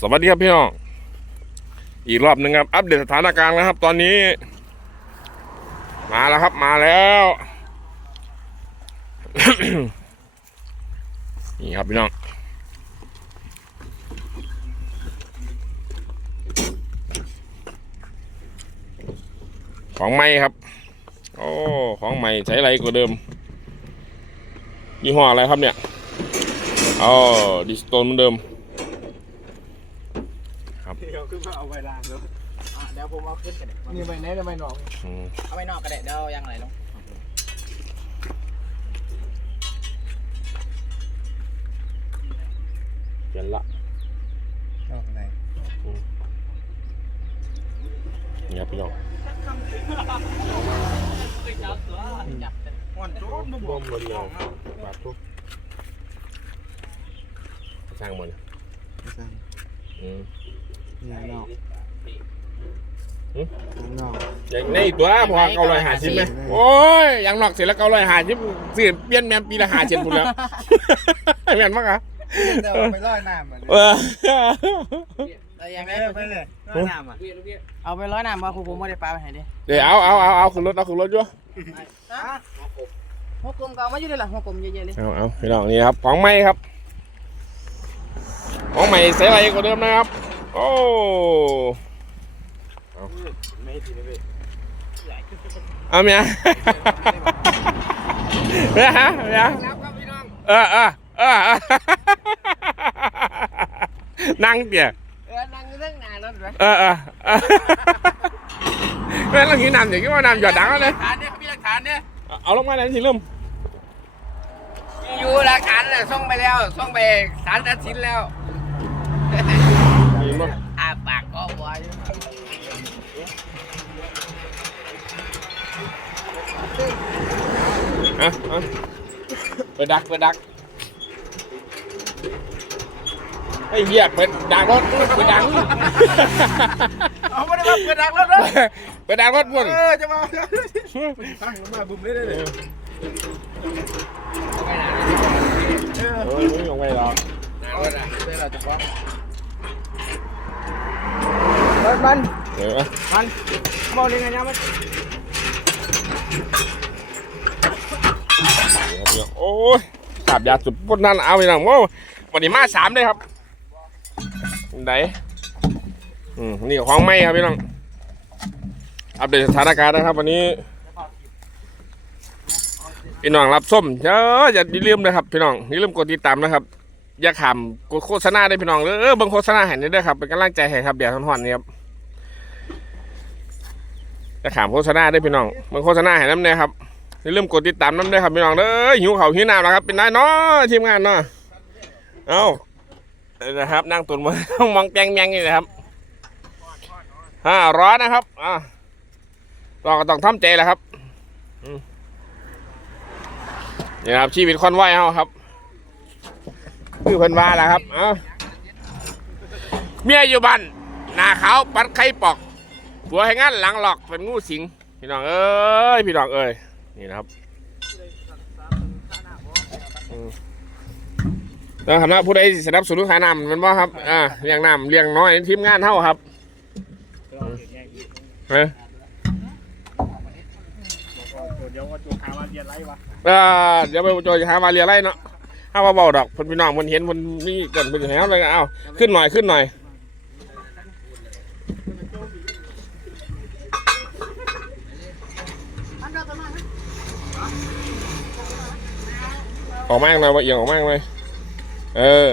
สวัสดีครับพี่น้อง อีกรอบหนึ่งครับ อัปเดตสถานการณ์นะครับ ตอนนี้ มาแล้วครับมาแล้วนี่ครับพี่น้องของใหม่ครับ โอ้ ของใหม่ใช้อะไรกว่าเดิม ยี่ห้ออะไรครับเนี่ย อ๋อ ดิสโตนเหมือนเดิม ขึ้นมาเอาไว้ล้างแล้วอะเดี๋ยวผมเอาขึ้นกันเดี๋ยวนี่ไปไหนจะไปหนองอืมเอาไปนอกกันเดี๋ยวเดี๋ยวเอายังไงลงเปลี่ยนละนอกไหนนี่ครับพี่น้องจับมันโจมบ่บ่มบ่เดียวบาดทุกสร้างมันอืม นี่นอกหึนอก อย่างในตัวพอเก้าร้อยห้าสิบไหมโอ้ยอย่างนอกเสร็จแล้วเก้าร้อยห้าสิบเสียเปลี่ยนแมนปีละห้าเจ็ดพุ่นแล้ว แม่นมากอะเดี๋ยวไปลอยน้ำมันเออแล้วยังไงไปเลยลอยน้ำอะเอาไปร้อยน้ำมาครูผมไม่ได้ปลาไปไหนดิเดี๋ยวเอาเอาเอาเอาขึ้นรถเอาขึ้นรถอยู่หัวกลมเก่ามาอยู่ด้วยล่ะหัวกลมเยอะๆเลยเอาเอาพี่น้องนี่ครับของใหม่ครับของใหม่ใส่อะไรกว่าเดิมนะครับ โอ้ไม่ทีนี้เว้ยเอาเมียเมียฮะเมียรับครับพี่น้องเออเออเออเออนั่งเตี๋ยเออนั่งอยู่เรื่องหนารถไหมเออเออเออแม่เราหิวนำอย่างที่ว่านำหยอดดังแล้วเลยฐานเนี่ยเขามีหลักฐานเนี่ยเอาลงมาแล้วทีเริ่มอยู่หลักฐานน่ะส่งไปแล้วส่งไปศาลตัดสินแล้วอาปากก็บอย อะอะเปิ ดดักเปิดดักไอ้เหี้ยเปิดดักรถเปิดดักเอาไม่ได้มาเปิดดังแล้วนะเปิดดักรถพุ่นเออจะมาตั้งมาบุ้มได้เลยเออไม่ลงไปหรอกรถอะเดี๋ยวเราจะฟ้องรถมันเดี๋ยวนะมันบอกยังไงเนี่ยมัน โอ้ยขาบยาสุดพุ่นนั่นเอาไปหนังโอ้วันนี้มาสามเลยครับไหนอืมนี่ของไม่ครับพี่น้องอัปเดตสถานการณ์นะครับวันนี้พี่น้องรับส้มเอออย่าลืมนะครับพี่น้องอย่าลืมกดติดตามนะครับ อย่าขำกดโฆษณาได้พี่น้องเออเบิ่งโฆษณาให้ได้ด้วยครับเป็นกำลังใจให้ครับเดี๋ยวทอนๆนี่ครับอย่าขำโฆษณาได้พี่น้องเบิ่งโฆษณาให้น้ำเนี่ยครับ อย่าลืมกดติดตามน้ำด้วยครับพี่น้องเด้อหิวเขาหิวน้ำแล้วครับ เป็นได้เนาะทีมงานเนาะเอานะครับ นั่งตุนมามองแจงแมงอยู่นะครับฮ่าร้อนนะครับอะเราก็ต้องทำใจแหละครับนี่ครับ ชีวิตคนไหวเฮาครับคือเพิ่นว่าแหละครับเอ้าเมียอยู่บ้านหน้าขาวปัดไข่ปอกผัวให้งานหลังหลอกเป็นงูสิงพี่น้องเอ้ยพี่น้องเอ้ย นี่นะครับนะครับนะผู้ใดสนับสนุนขายน้ำมันว่าครับ อ่าเลี้ยงน้ำเลี้ยงน้อยทีมงานเท่าครับเออเดี๋ยวว่าวามาเรียนไรวะเออเดี๋ยวไปจยหามาเรียไรเนาะถ้าว่าเบาดอกเพิ่นพี่น้องเพิ่นเห็นเพิ่นนี่เกินเพิ่นแหวเลยเอาขึ้นหน่อยขึ้นหน่อย ออกมากหน่อยว่าเอียงออกมากไหมเออ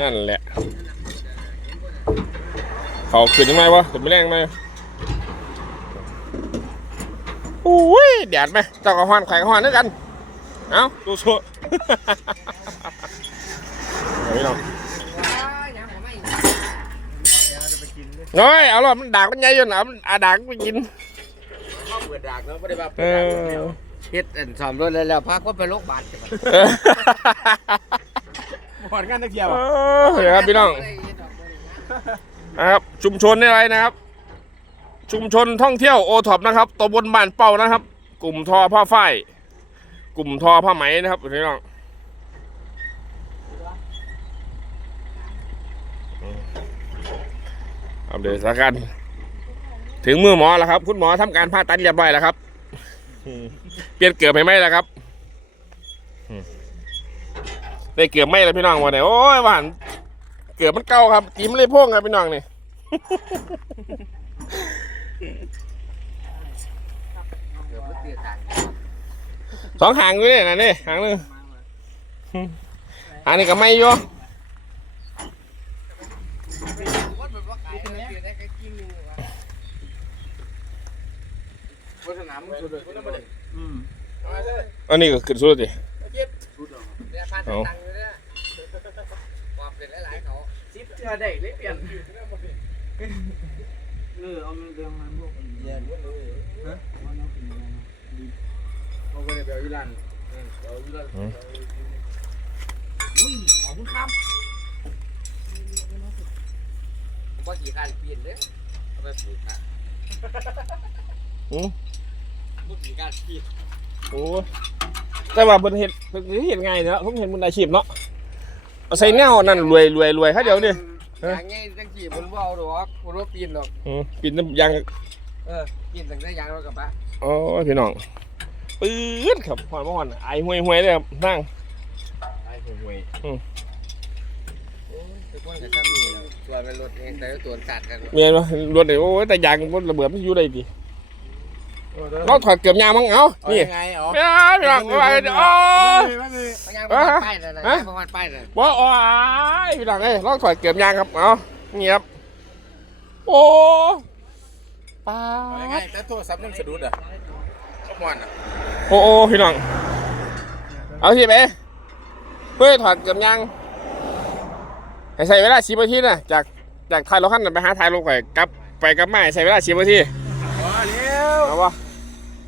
นั่นแหละ เขาขึ้นยังไงวะขึ้นไม่แรงไหมอุ้ยแดดไหมเจ้ากับฮอนไข่กับฮอนด้วยกัน เอ้าตัวชัวเฮ้ยน้องน้อยเอาล่ะมันดากมันใหญ่อยู่นะมันอาดากไปกินเปิดดักเนาะไม่ได้แบบเออ เฮ็ดอันสอมรถเลยแล้วพาคนไปโรงพยาบาลจะไปเออผ่อนกันตะเกียบเออเดี๋ยวครับพี่น้องนะครับชุมชนนี่อะไรนะครับ ชุมชนท่องเที่ยวโอท็อปนะครับตำบลบ้านเป่านะครับ กลุ่มทอผ้าฝ้ายกลุ่มทอผ้าไหมนะครับพี่น้องอืมอัปเดตสถานการณ์ถึงมือหมอแล้วครับ คุณหมอทำการผ่าตัดเรียบร้อยแล้วครับอืม เปลี่ยนเกือบไปไหมแล้วครับได้เกือบไหมแล้วพี่น้องวันนี้โอ้ยหวานเกือบมันเก่าครับตีมเลยพ่งครับพี่น้องนี่สองหางอยู่เนี่ยนะนี่หางหนึงหางนี่ก็ไม่ยู่ ว่าแบบว่าขายเตือนได้แค่กิ้งนึงวะวัฒนธรรมสุดเลยอืมอันนี้ก็ขึ้นสุดดิเนี่ยพันตังค์อยู่เนี่ยความเป็นหลายๆเขาซิปเจอได้เลยเปลี่ยนเออเอาเรื่องมันพวกเย็นฮะมันเอากินยังไงเอาไปเบลยูรันเบลยูรันอุ้ยขอบคุณครับผมว่ากี่การเปลี่ยนเนี่ยเอาไปปลูกฮะอื มว่ากี่การเปลี่ยนโอ้ยแต่ว่าเพิ่นเฮ็ดเพิ่นเฮ็ดง่ายเนาะผมเห็นมันอาชีพเนาะเอาใส่แนวนั่นรวยรวยรวยเขาเดี๋ยวดิอย่างงี้จังกี่บนว่าเอาดอกบนว่าปีนดอกอืมปิดน้ำยางเออปีนตั้งแต่ยางรถกระบะโอ้ยพี่น้องปื๊ดครับหอนมาหอนไอห่วยห่วยเลยครับนั่ง ไอ้ห่วยอืมทุกคนก็ทำนี่แล้วตัวเป็นรถเองแต่ตัวสัตว์กันเมียนบ่รถเนี่ยโอ้ยแต่ยางมันระเบิดมันอยู่ได้ดิ เราถอดเกือบยางมั้งเอ้านี่ยังไงอ๋อไม่ได้พี่น้องไม่ไหวโอ้ยพยางประมาณป้ายเลยนะประมาณป้ายเลยบ่โอ้ยพี่น้องเอ้ยเราถอดเกือบยางครับเอ้าเงียบโอ้ป้ายังไงดแต่โทรศัพท์ยังสะดุดอะขมวนอะโอ้โอ้พี่น้องเอาสิไปเพื่อถอดเกือบยางให้ใส่เวลาสิบนาทีนะจากจากถ่ายรถคันนั้นไปหาถ่ายรถไปกลับไปกลับมาให้ใส่เวลาสิบนาทีพอแล้วเอาวะ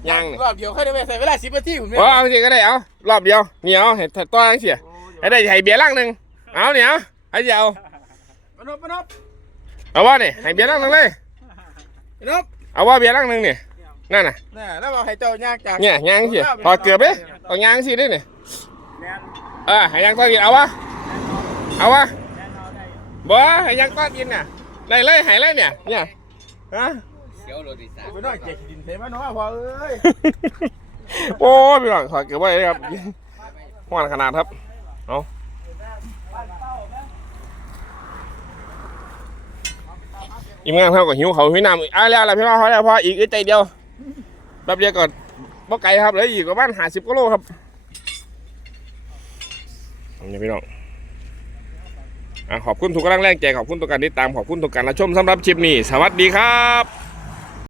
ยางนี่รอบเดียวค่อยได้ไปใส่เวลาสิบนาทีผมเนี่ยเอาเอาสิก็ได้เอารอบเดียวเหนียวให้ต่อยังเสียให้ได้ให้เบียร์ลังหนึ่งเอาเหนียวให้เดียวปนบปนบเอาว่านี่ให้เบียร์ลังหนึ่งเลยปนบเอาว่าเบียร์ลังหนึ่งนี่นั่นน่ะน่ะแล้วบอกให้เจ้ายากจากเนี่ยยางเสียถอดเกือบเลยต้องยางสิได้เนี่ยเออให้ยางต้อนกินเอาวะเอาวะบ่ให้ยางต้อนกินน่ะได้เลยให้เลยเนี่ยเนี่ยฮะเขียวรถอีสานไปน้อยเจ๊ดินเทมาเนาะพอเอ้ยโอ้ยพี่น้องถอดเกือบไว้เลยครับห้อนขนาดครับเอาอีกงานเท่ากับหิวเขาวหิวน้ำอะแล้วอะไรพี่น้องเขาแล้วพออีกอึดใจเดียวแป๊บเดียวก่อนบ่ไกลครับเหลืออีกประมาณห้าสิบกิโลครับนี่พี่น้องอะขอบคุณทุกกำลังแรงใจขอบคุณทุกการติดตามขอบคุณทุกการรับชมสำหรับคลิปนี้ สวัสดีครับ